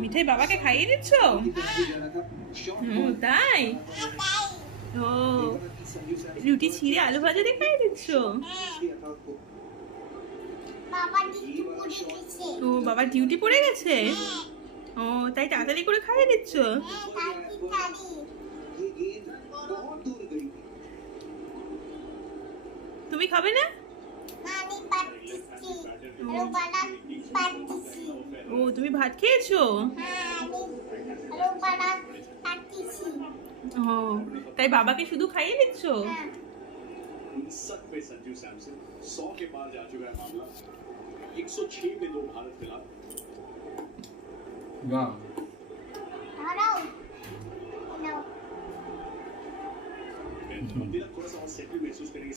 মিঠাই বাবাকে খাইয়ে দিচ্ছ? ও তাই? ও রুটি ছিঁড়ে আলু ভাজা দিয়ে খাইয়ে দিচ্ছ? ও বাবার ডিউটি পড়ে গেছে? ও তাই তাড়াতাড়ি করে খাইয়ে দিচ্ছ? তুমি খাবে না? ও তুমি ভাত খেয়েছো? ও তাই বাবাকে শুধু খাইয়ে দিচ্ছ? में संजू सैमसन 100 के पार जा चुका है मामला 106 में 2 भारत खिलाफ थोड़ा सा और सेटल महसूस करेंगे